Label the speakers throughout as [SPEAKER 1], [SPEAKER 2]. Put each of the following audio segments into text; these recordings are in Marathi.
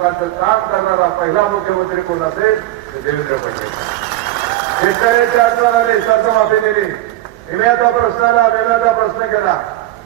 [SPEAKER 1] लोकांचं काम करणारा पहिला मुख्यमंत्री कोण असेल तर देवेंद्र फडणवीस. शेतकऱ्याच्या अडचणाने कर्जमाफी दिली. विम्याचा प्रश्न आला विम्याचा प्रश्न केला.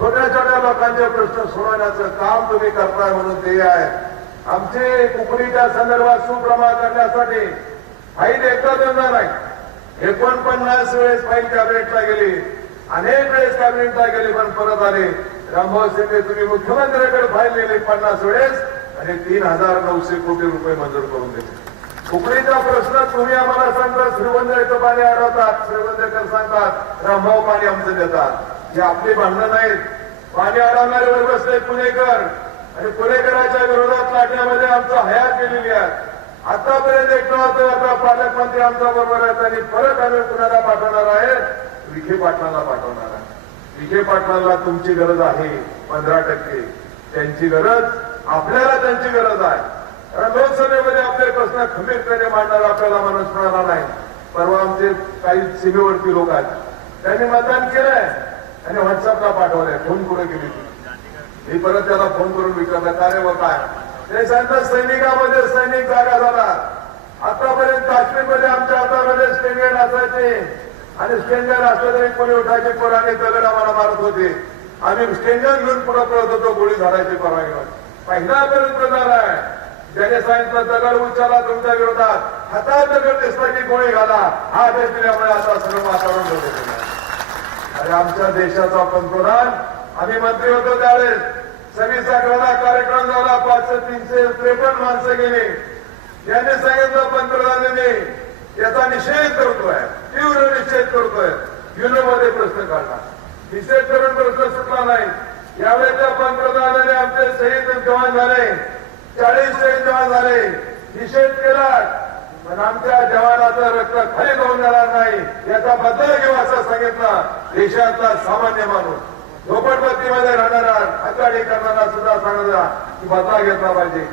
[SPEAKER 1] छोट्या छोट्या लोकांचे प्रश्न सोडवण्याचं काम तुम्ही करताय म्हणून ते आहे. आमचे कुकडीच्या संदर्भात सुप्रमाण करण्यासाठी फाईल एकदा देणार नाही एकोणपन्नास वेळेस फाईल कॅबिनेटला गेली. अनेक वेळेस कॅबिनेटला गेली पण परत आले. रामभाऊ शिंदे तुम्ही मुख्यमंत्र्याकडे फाईल दिली पन्नास वेळेस. आणि तीन हजार नऊशे कोटी रुपये मंजूर करून दिले कुकडीचा प्रश्न तुम्ही आम्हाला सांगता श्रीवंजाचं पाणी अडवतात श्रीवंदेकर सांगतात रामभाऊ पाणी आमचं देतात. हे आपली भांडणं नाहीत. पाणी अडवणारे वर बसले पुणेकर. आणि पुणेकराच्या विरोधात लाटण्यामध्ये आमचं हयात केलेली आहे. आतापर्यंत एक आता पालकमंत्री आमच्या बरोबर आहेत आणि परत आम्ही कुणाला पाठवणार आहे. विखे पाटलाला पाठवणार आहे. विखे पाटलाला तुमची गरज आहे पंधरा टक्के. त्यांची गरज आपल्याला त्यांची गरज आहे. कारण लोकसभेमध्ये आपले प्रश्न खंबीरपणे मांडणारा आपल्याला माणूस मिळाला नाही. परवा आमचे काही सीमेवरती लोक आहेत. त्यांनी मतदान केलंय. आणि व्हॉट्सअपला पाठवलंय. फोन कुठे केली ती? मी परत त्याला फोन करून विचारलं का रे व काय ते सांगतात सैनिकामध्ये सैनिक जागा झाला आतापर्यंत काश्मीरमध्ये आमच्या हातामध्ये स्टेंडर्ड असायचे आणि स्टेंडर्ड असलं तरी कोणी उठायचे पोराने दगड आम्हाला मारत होते. आम्ही स्टेंडर्ड घेऊन पुढे पळत होतो गोळी झाडायची परवानगी पहिला पर्यंत झालाय ज्याने सांगितलं दगड उचारा तुमच्या विरोधात हातात दगड दिसला की गोळी घाला. हा देश दिल्यामुळे आता सगळं वातावरण होतं अरे आमच्या देशाचा पंतप्रधान आम्ही मंत्री होतो त्यावेळेस. सव्वीस अकराला कार्यक्रम झाला पाचशे तीनशे त्रेपन्न माणसं गेली. यांनी सांगितलं पंतप्रधानांनी याचा निषेध करतोय. तीव्र निषेध करतोय. युनोमध्ये प्रश्न काढला. निषेध करून प्रश्न सुटला नाही यावेळेच्या पंतप्रधानाने आमचे शहीद जवान झाले. चाळीस शहीद जवान झाले. निषेध केला पण आमच्या जवानाचं रक्त खाली जाऊन जाणार नाही. याचा बदल घेऊ असं सांगितलं देशातला सामान्य माणूस. झोपडपट्टीमध्ये राहणारा आघाडी करणारा सुद्धा सांगला की बदला घेतला पाहिजे.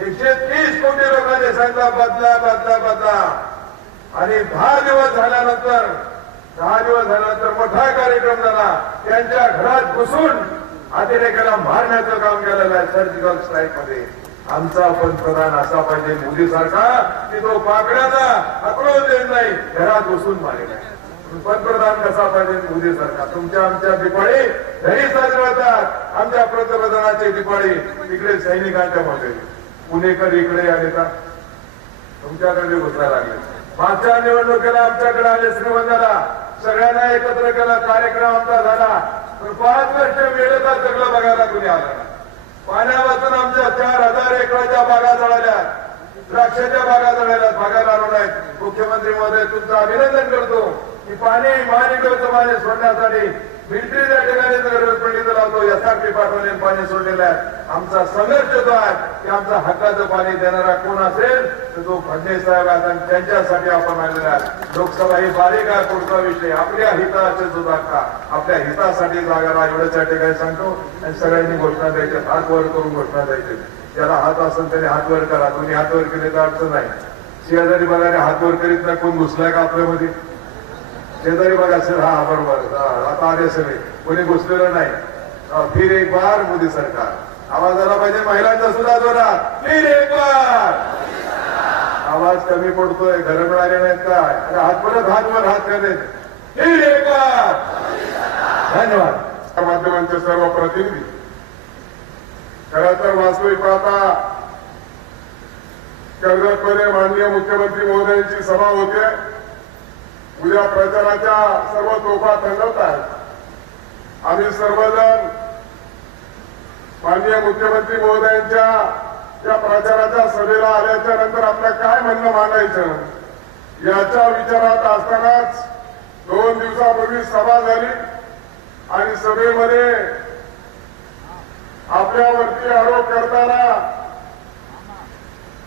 [SPEAKER 1] एकशे तीस कोटी लोकांनी सांगितलं बदला बदला बदला. आणि दहा दिवस झाल्यानंतर दहा दिवस झाल्यानंतर मोठा कार्यक्रम झाला. त्यांच्या घरात घुसून अतिरेकाला मारण्याचं काम केलेलं आहे सर्जिकल स्ट्राईकमध्ये. आमचा पंतप्रधान असा पाहिजे मोदी सारखा की तो पाकड्याचा अक्रोश देत नाही घरात बसून मारेल. पंतप्रधान कसा पाहिजे मोदी सारखा तुमच्या आमच्या दिपाळी घरी साजरी होतात. आमच्या पंतप्रधानाची दिपाळी इकडे सैनिकांच्या मध्ये पुणेकर इकडे आले का? तुमच्याकडे घुसला लागले. मागच्या निवडणुकीला आमच्याकडे आले श्रीमंताला. सगळ्यांना एकत्र केला कार्यक्रम आमचा झाला. पण पाच वर्ष वेळ सगळं बघायला कुणी आलं पाण्यापासून आमच्या चार हजार एकराच्या बागा जळाल्या. द्राक्षाच्या बागा जळाल्या. बघायला आलो नाहीत मुख्यमंत्री महोदय तुमचं अभिनंदन करतो की पाणी महानिगमचं पाणी सोडण्यासाठी मिलिटरी त्या ठिकाणी पंडित लावतो एसआरपी पाठवले पाणी सोडलेलं आहे. आमचा संघर्ष जो आहे की आमचा हक्काचं पाणी देणारा कोण असेल तर तो फडणवीस साहेब आहेत आणि त्यांच्यासाठी आपण आलेला आहे. लोकसभा ही बारीक आहे पुढचा विषय. आपल्या हिताचे जो का आपल्या हितासाठी जागाला एवढंच या ठिकाणी सांगतो. आणि सगळ्यांनी घोषणा द्यायच्या. हात वर करून घोषणा द्यायची. ज्याला हात असेल त्याने हात वर करा. तुम्ही हात वर केले तर अडचण नाही. शेजारी बघायला हात वर करीत नाही कोण घुसलाय का आपल्यामध्ये? शेजारी बघा सर. हा बरोबर. आता आले सगळे. कोणी घुसलेलं नाही. फिर एक बार मोदी सरकार. आवाज आला पाहिजे महिलांचा सुद्धा जोरात. फिर एक बार. आवाज कमी पडतोय. घर मिळाले नाहीत काय? हात परत हात वर हात करेल फिर एक बार. धन्यवाद. माध्यमांचे सर्व प्रतिनिधी. खर तर वास्तविक पाहता कर्जतमध्ये माननीय मुख्यमंत्री महोदयांची सभा होते. उद्या प्रचाराच्या सर्व तोफा थंडवत आहेत. आम्ही सर्वजण माननीय मुख्यमंत्री महोदयांच्या या प्रचाराच्या सभेला आल्याच्यानंतर आपलं काय म्हणणं मांडायचं? याच्या विचारात असतानाच दोन दिवसापूर्वी सभा झाली आणि सभेमध्ये आपल्यावरती आरोप करताना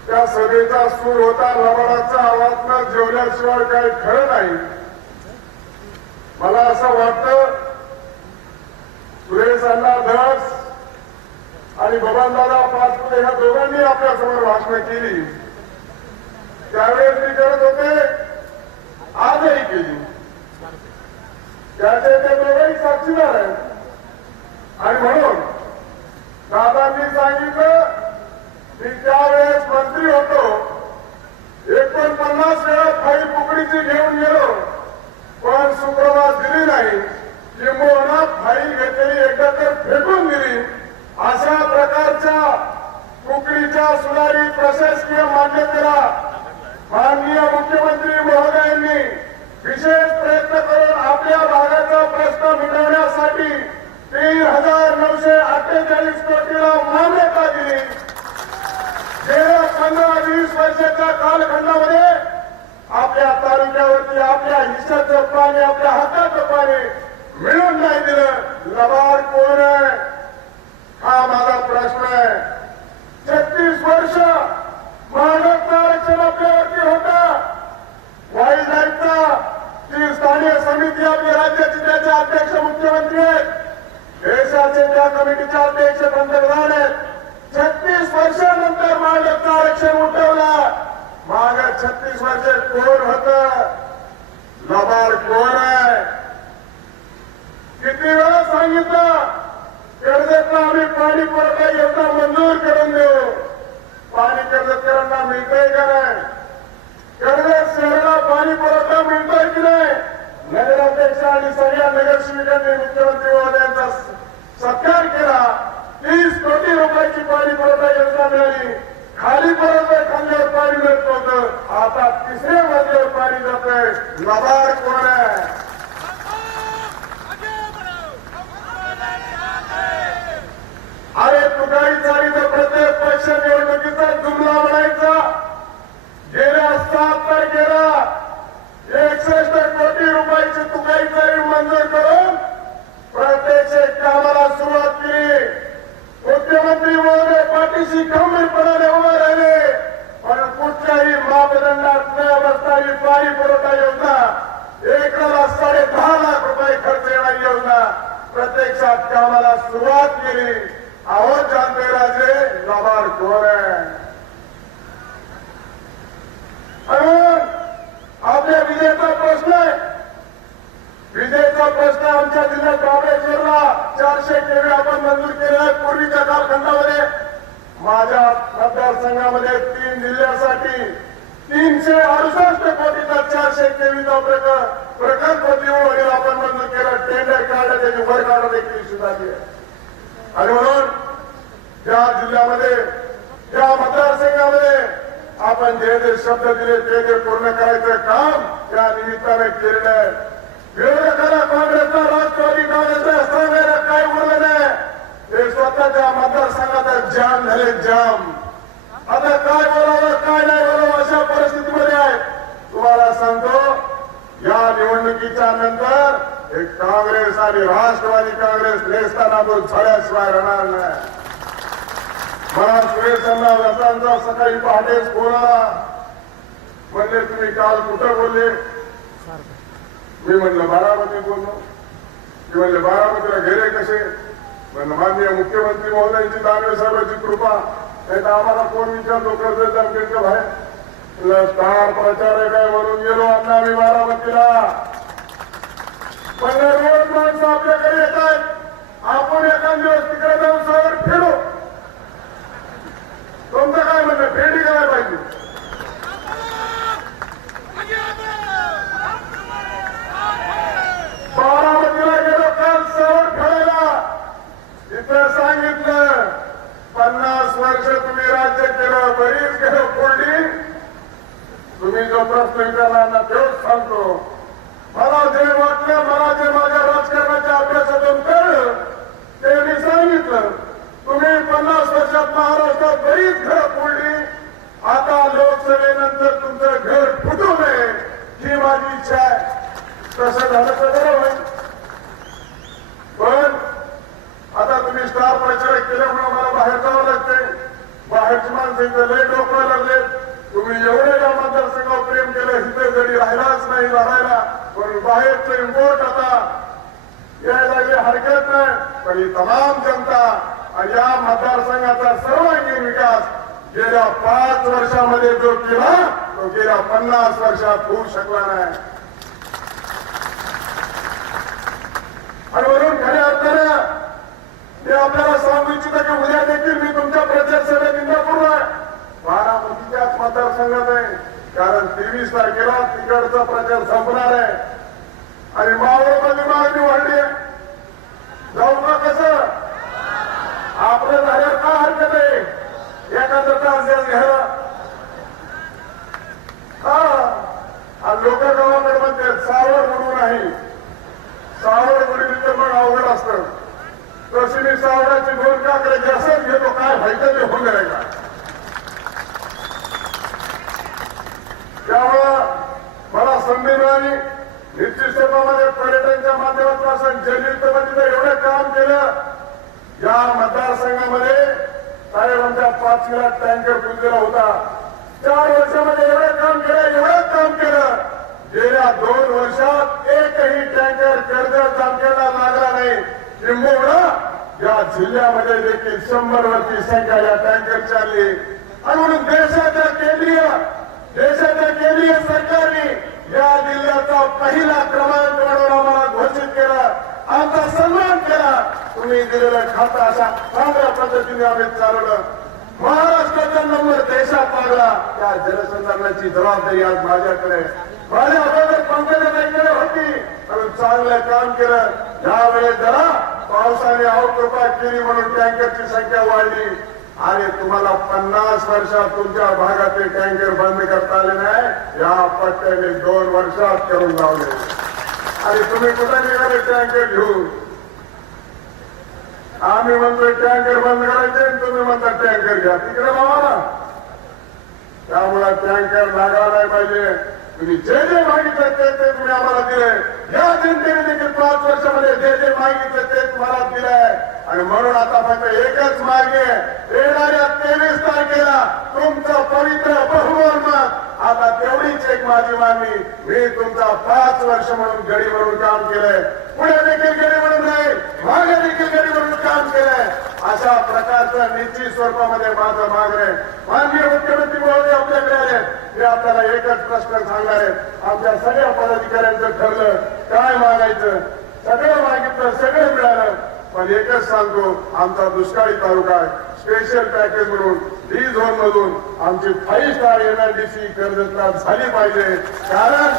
[SPEAKER 1] त्या सभेचा सूर होता लबाडाचा आवाज न जेवल्याशिवाय काही खरं नाही. मला असं वाटत सुरेश अण्णा धस आणि बबनदादा पाचपुते ह्या दोघांनी आपल्यासमोर केली. त्यावेळेस मी करत होते आजही केली. त्याचे ते दोघंही साक्षीदार आहेत आणि म्हणून दादांनी सांगितलं की त्यावेळेस
[SPEAKER 2] घेऊन गेलो पण सुप्रभात दिली नाही किंबहुना फाईल घेतलेली एकदा तर फेकून दिली अशा प्रकारच्या कुकडीच्या सुधारित प्रशासकीय मान्यतेला माननीय मुख्यमंत्री महोदयांनी विशेष प्रयत्न करून आपल्या भागाचा प्रश्न मिटवण्यासाठी तीन हजार नऊशे अठ्ठेचाळीस कोटीला मान्यता दिली. गेल्या पंधरा वीस वर्षाच्या कालखंडामध्ये आपल्या तालुक्यावरती आपल्या हिश्श्याचं पाणी आपल्या हाताचं पाणी मिळून नाही दिलं. लबाड कोण आहे? हा माझा प्रश्न आहे. छत्तीस वर्ष महाराष्ट्र आरक्षण आपल्यावरती होता वाईल्ड लाईफचा जी स्थानीय समिती आपली राज्याचे त्याचे अध्यक्ष मुख्यमंत्री आहेत देशाचे त्या कमिटीचे अध्यक्ष पंतप्रधान आहेत छत्तीस वर्षानंतर महाराष्ट्र आरक्षण उठवला माग छत्तीस वर्ष कोण होत लबाड कोण आहे किती वेळा सांगितलं कर्जतला आम्ही पाणी पुरवठा योजना मंजूर करून देऊ पाणी कर्जतकरांना मिळतंय का नाही कर्जत शहराला पाणी पुरवठा मिळतोय की नाही नगराध्यक्ष आणि सगळ्या नगरसेविकांनी मुख्यमंत्री महोदयांचा सत्कार केला तीस कोटी रुपयाची पाणी पुरवठा योजना मिळाली खाली बरोबर खांद्यावर पाणी मिळत होतं आता तिसऱ्या मजल्यावर पाणी जातंय लबाड कोण आहे अरे तुकाई चाली तर प्रत्येक पक्ष निवडणुकीचा जुमला म्हणायचा गेल्या सात तारखेला एकसष्ट कोटी रुपयाची तुकाई चाली मंजूर करून प्रत्यक्ष कामाला सुरुवात केली मुख्यमंत्री महोदय पाठीशी खंबीरपणाने उभे राहिले पण कुठल्याही मापदंडात न बसणारी पाणी पुरवठा योजना एकराला साडे दहा लाख रुपये खर्च येणारी योजना प्रत्यक्षात कामाला सुरुवात केली अहो जानते राजे आहे म्हणून आपल्या विजेचा प्रश्न आहे. विजेचा प्रश्न आमच्या जिल्ह्यात महाबळेश्वरला चारशे केवी आपण मंजूर केलेला आहे पूर्वीच्या कालखंडामध्ये. माझ्या मतदारसंघामध्ये तीन जिल्ह्यासाठी तीनशे अडुसष्ट कोटीचा चारशे केवीचा प्रकल्प प्रकल्प देऊ आणि आपण मंजूर केला. टेंडर काढलं त्याची वर सुद्धा आणि म्हणून या जिल्ह्यामध्ये या मतदारसंघामध्ये आपण जे जे शब्द दिले ते जे पूर्ण करायचं काम त्या निमित्ताने केलेलं आहे. विरोधकाला काँग्रेसला राष्ट्रवादी काँग्रेसला असताना काय उरलं नाही. ते स्वतःच्या मतदारसंघात जाम झाले जाम. आता काय बोलावं काय नाही बोलावं अशा परिस्थितीमध्ये आहे. तुम्हाला सांगतो या निवडणुकीच्या नंतर हे काँग्रेस आणि राष्ट्रवादी काँग्रेस नेस्तानाबूत झाल्याशिवाय राहणार नाही. मला सुरेशांना व्यसांचा सकाळी पहाटेच बोला म्हणले तुम्ही काल कुठं बोलले? मी म्हणलं बारामती बोललो. मी म्हणले बारामतीला गेले कसे? म्हणलं माननीय मुख्यमंत्री महोदयांची दानवे साहेबांची कृपा नाही तर आम्हाला कोण विचारतो कर्ज जमकेच्या बाहेर. म्हणलं स्टार प्रचारक आहे म्हणून गेलो आता मी बारामतीला. पण रोज माणसं आपल्याकडे येत आहेत आपण एखाद दिवस तिकडे जाऊन सगळं फिरू तुमचं काय म्हणणं भेटी करायला पाहिजे बारामतीला गेलो काल सवड खेळायला तिथं सांगितलं पन्नास वर्ष तुम्ही राज्य केलं बरीच गेलं फोडली तुम्ही जो प्रश्न विचारला ना तेच सांगतो मला जे वाटलं मला जे माझ्या राजकारणाच्या अभ्यासातून कळलं ते मी सांगितलं तुम्ही पन्नास वर्षात महाराष्ट्रात बरीच घरं फोडली आता लोकसभेनंतर तुमचं घर फुटू नये ही माझी इच्छा आहे तसं झालं तर बरं होईल पण आता तुम्ही स्टार प्रचारक केल्यामुळे मला बाहेर जावं लागते बाहेरची माणसं इथं लय डोकवायला लागले तुम्ही एवढे या मतदारसंघावर प्रेम केलं इथे जरी राहायला बाहेरचं इम्पोर्ट आता. यायला लागली हरकत नाही. पण ही तमाम जनता आणि या मतदारसंघाचा सर्वांगीण विकास गेल्या पाच वर्षामध्ये जो केला तो गेल्या पन्नास वर्षात होऊ शकला नाही. आणि म्हणून खऱ्या अर्थानं मी आपल्याला सांगू इच्छितो की उद्या देखील मी तुमच्या प्रचार सभेत इंदापूरला बारामतीच्याच मतदारसंघात आहे. कारण तेवीस तारखेला तिकडचा प्रचार संपणार आहे. आणि मावळमध्ये मागणी वाढली आहे. जाऊ का कस? आपलं झाल्यावर का हरकत आहे? एखादा तास घ्यायला हा. आणि लोक गावाकडे म्हणते सावळ म्हणून नाही सावळ म्हणून तर मग अवघड असतं. तशी मी सावळाची दोन काकडे जास्त घेतो काय फायदा ते होऊन का त्यामुळं मला संधी मिळाली निश्चित पर्यटनच्या माध्यमातून असं जलयुक्तमध्ये एवढं काम केलं या मतदारसंघामध्ये साहेबांच्या पाच किला टँकर पुजलेला होता. चार वर्षामध्ये एवढं काम केलं एवढं काम केलं. गेल्या दोन वर्षात एकही टँकर कर्ज तालुक्याला लागला नाही. किंबहुना या जिल्ह्यामध्ये देखील शंभर वरती संख्या या टँकरची आली आणि म्हणून देशाच्या केंद्रीय देशाच्या केंद्रीय सरकारने या जिल्ह्याचा पहिला क्रमांक म्हणून आम्हाला घोषित केला आमचा सन्मान केला तुम्ही दिलेलं खातं अशा चांगल्या पद्धतीने आम्ही चालवलं महाराष्ट्राचा नंबर देशात लागला. त्या जलसंधारणाची जबाबदारी आज माझ्याकडे माझ्या अगोदर पंकजाताईकडे होती. पण चांगलं काम केलं. यावेळेस जरा पावसाने अवकृपा केली म्हणून टँकरची संख्या वाढली. आणि तुम्हाला पन्नास वर्षात तुमच्या भागातले टँकर बंद करता आले नाही. या पट्ट्याने दोन वर्षात करून लावले. आणि तुम्ही कुठे निघाले टँकर घेऊन? आम्ही म्हणतोय टँकर बंद करायचे तुम्ही म्हणता टँकर घ्या. तिकडे लावा ना त्यामुळे टँकर लागायला नाही पाहिजे. तुम्ही जे जे मागितलं ते ते तुम्ही आम्हाला दिले. या जनतेने देखील पाच वर्षामध्ये जे जे मागितलं ते तुम्हाला दिलंय. आणि म्हणून आता फक्त एकच मागे येणाऱ्या तेवीस तारखेला तुमचं पवित्र बहुमान मत. आता तेवढीच एक माझी मागणी. मी तुमचा पाच वर्ष म्हणून गडी म्हणून काम केलंय. पुढे देखील गडी म्हणून नाही मागे देखील गडी म्हणून काम केलंय. अशा प्रकारचं निश्चित स्वरूपामध्ये माझं मागणं आहे. माननीय मुख्यमंत्री महोदय आपल्याकडे आले. ते आपल्याला एकच प्रश्न सांगणार आहे आमच्या सगळ्या पदाधिकाऱ्यांचं ठरलं काय मागायचं? सगळं मागितलं सगळं मिळालं. पण एकच सांगतो आमचा दुष्काळी तालुका आहे. स्पेशल पॅकेज म्हणून डी झोन मधून आमची फाईव्ह स्टार एनआरडीसी कर्जतला झाली पाहिजे. कारण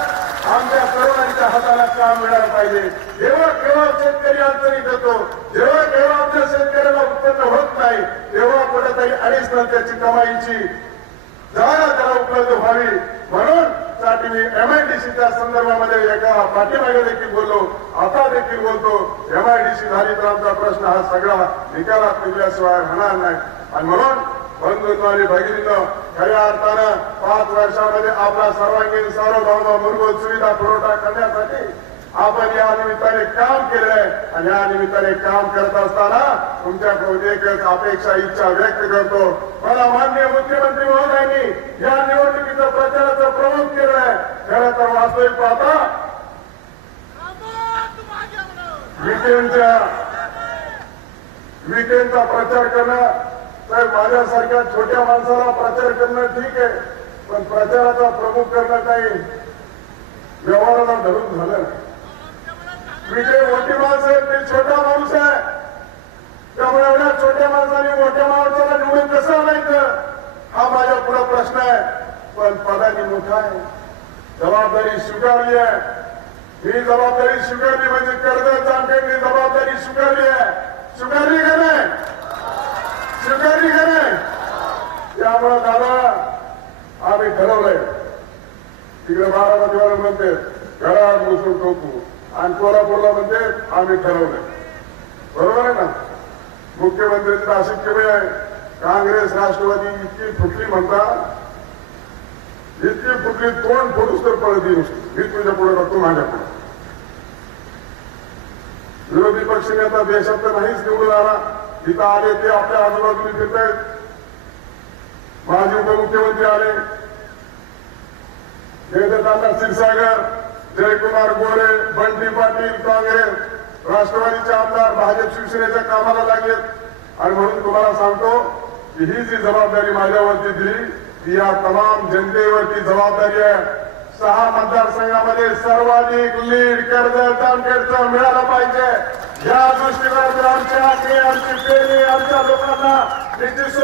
[SPEAKER 2] आमच्या सर्वांच्या हाताला काम मिळालं पाहिजे. जेव्हा केव्हा शेतकरी अडचणीत येतो जेव्हा केव्हा आमच्या शेतकऱ्याला उत्पन्न होत नाही तेव्हा कुठेतरी अडीच त्याची कमाईची जागा त्याला उपलब्ध व्हावी. म्हणून साठी मी एमआयडीसीच्या संदर्भामध्ये एका पाठीमागे देखील बोललो. आता देखील बोलतो एमआयडीसी झाली तर आमचा प्रश्न हा सगळा निकालात निघल्याशिवाय राहणार नाही. आणि म्हणून बंधूंनो आणि भगिनीनं खऱ्या अर्थानं पाच वर्षामध्ये आपला सर्वांगीण सार्वभौम मूलभूत सुविधा पुरवठा करण्यासाठी आपण या निमित्ताने काम केलं आहे आणि या निमित्ताने काम करत असताना तुमच्याकडून एकच अपेक्षा इच्छा व्यक्त करतो. मला माननीय मुख्यमंत्री महोदयांनी या निवडणुकीचं प्रचाराचं प्रमुख केलं आहे खरं तर वास्तविक पाहता विकेंडच्या विकेंडचा प्रचार करणं तर माझ्यासारख्या छोट्या माणसाला प्रचार करणं ठीक आहे पण प्रचाराचा प्रमुख करणं काही व्यवहाराला धरून झालं नाही. विजय मोठी माणसं आहेत ते छोटा माणूस आहे. त्यामुळे एवढ्या छोट्या माणसाने मोठ्या माणसाला निवडून कसं आणायचं? हा माझ्या पुढे प्रश्न आहे. पण पदाने मोठा आहे. जबाबदारी स्वीकारली आहे. ही जबाबदारी स्वीकारली म्हणजे कर्ज जामखेडनी जबाबदारी स्वीकारली आहे. स्वीकारली का नाही? स्वीकारली का नाही? त्यामुळे दादा आम्ही ठरवलंय. तिकडे बारा बारामतीवाला म्हणते घरात बसून टोकू. आणि कोल्हापूरला म्हणजे आम्ही ठरवलंय. बरोबर आहे ना? मुख्यमंत्र्यांचं नाशिक कमी आहे. काँग्रेस राष्ट्रवादी इतकी फुटली म्हणतात इतकी फुटली तोंड फुटूस तर पळत मी तुझ्या पुढे बघतो माझ्या पुढे. विरोधी पक्षनेता देशात तर नाहीच निवडून आला. इथं आले ते आपल्या आजूबाजूने फिरत आहेत माजी उपमुख्यमंत्री आले. देवेंद्रनाथ शिरसागर जयकुमार गोरे बंटी पाटील काँग्रेस राष्ट्रवादीचे आमदार भाजप शिवसेनेच्या कामाला लागलेत. आणि म्हणून तुम्हाला सांगतो की ही जी जबाबदारी माझ्यावरती दिली ती या तमाम जनतेवरती जबाबदारी आहे. सहा मतदारसंघामध्ये सर्वाधिक लीड कर्ज जामखेडचं मिळालं पाहिजे. या दृष्टीकोनातून आमची आखणी आमची पेरणी आमच्या लोकांना नितीश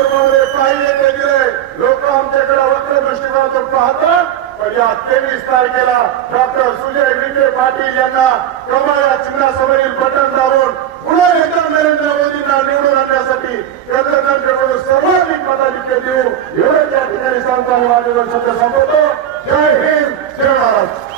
[SPEAKER 2] पाहिजे ते दिले. लोक आमच्याकडे वक्र दृष्टिकोनातून पाहतात. पण या तेवीस तारखेला डॉक्टर सुजय विखे पाटील यांना कमळ चिन्हासमोरील बटन दाबून पुन्हा एकदा नरेंद्र मोदींना निवडून आणण्यासाठी केंद्राकडून सर्वाधिक मताधिक्य देऊ एवढं त्या ठिकाणी सांगताना आणि माझे शब्द संपवतो. जय हिंद जय महाराज